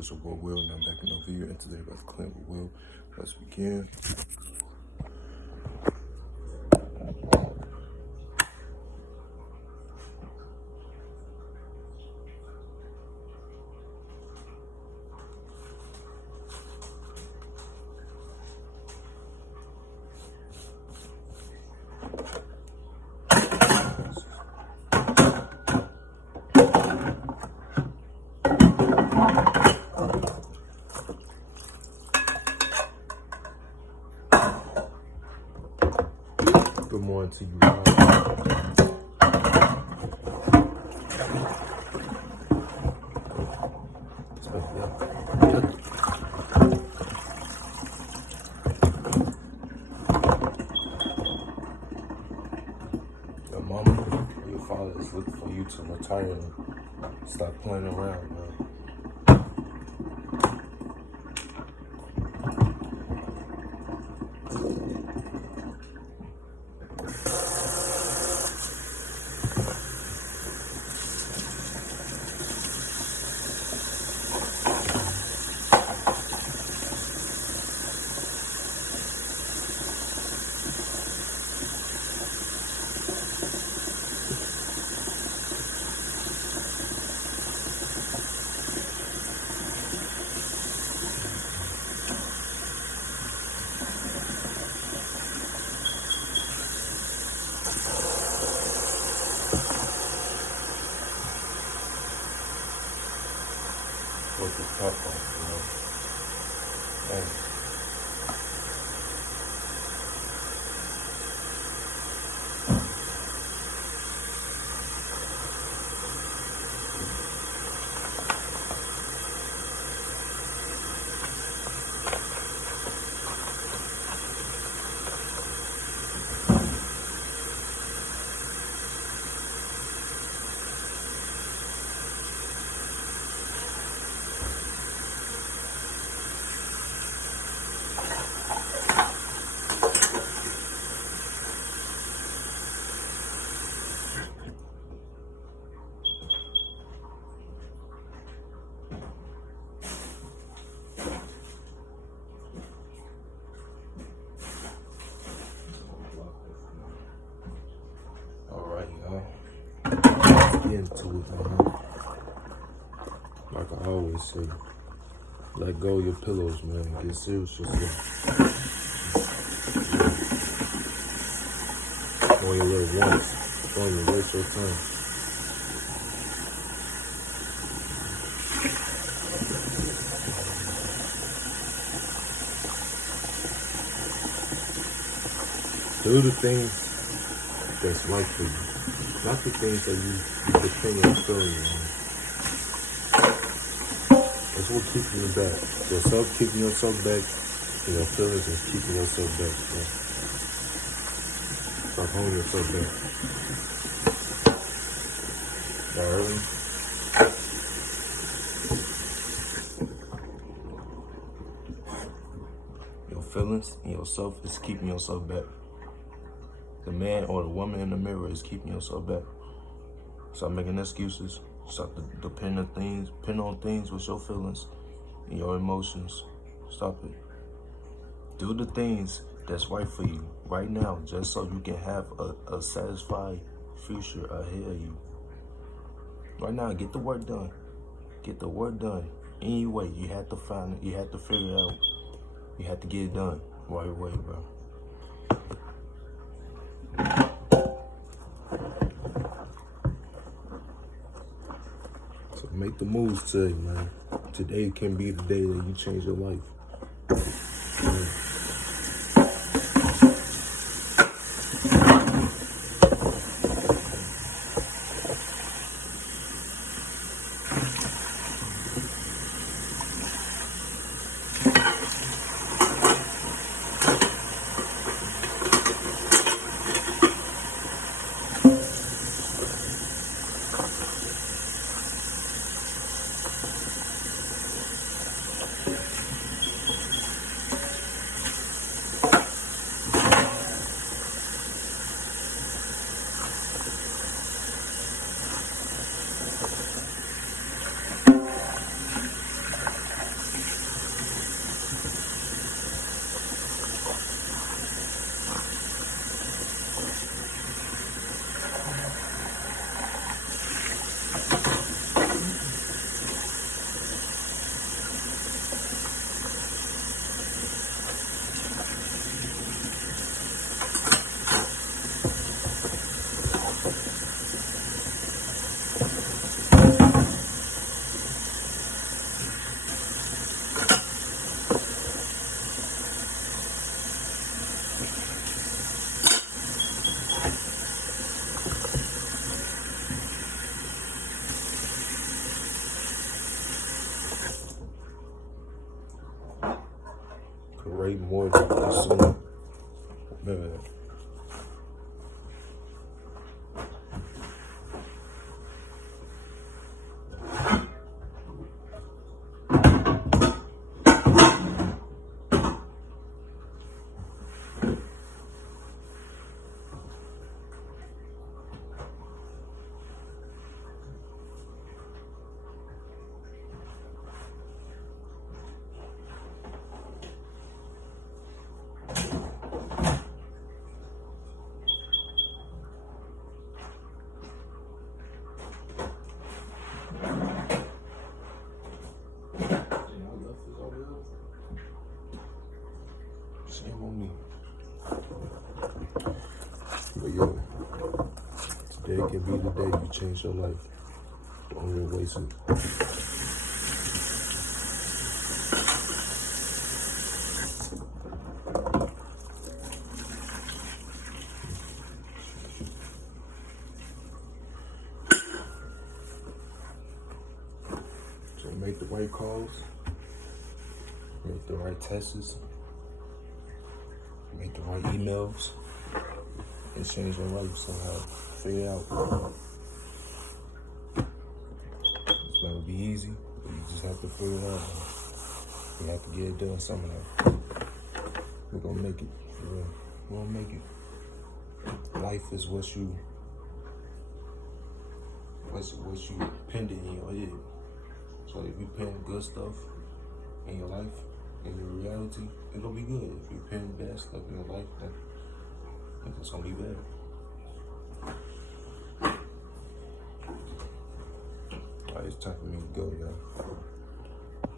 It's your boy Will, and I'm back in the video, and today about to clean with Will. Let's begin. Good morning to you all. Your mama, your father is looking for you to retire and stop playing around, man. With the top off, you know. And alright, y'all. Get into it, man. Like I always say, let go of your pillows, man. Get serious with yourself. On your little wants. Don't even waste your time. Do the things that's right for you, not the things that you depend on feeling on. That's what keeping you back. Yourself keeping yourself back, and your feelings is keeping yourself back. Man. Stop holding yourself back. Y'all heard me? Your feelings and yourself is keeping yourself back. The man or the woman in the mirror is keeping yourself back. Stop making excuses. Stop depending on things with your feelings and your emotions. Stop it. Do the things that's right for you right now, just so you can have a satisfied future ahead of you. Right now, get the work done. Get the work done. Anyway, you have to find it. You have to figure it out. You have to get it done right away, bro. So make the moves today, man. Today can be the day that you change your life. could rate more than sooner. Remember that. Shame on me. But yo, today can be the day you change your life. Don't even waste it. So make the right calls, make the right tests, make the right emails, and change your life somehow. Figure it out. It's not gonna be easy, but you just have to figure it out. You have to get it done somehow. We're gonna make it, for real. We're gonna make it. Life is what you penned in your head. So if you pen good stuff in your life, in your reality, it's gonna be good. If you pen bad stuff in your life, then it's gonna be bad. Alright, it's time for me to go, y'all.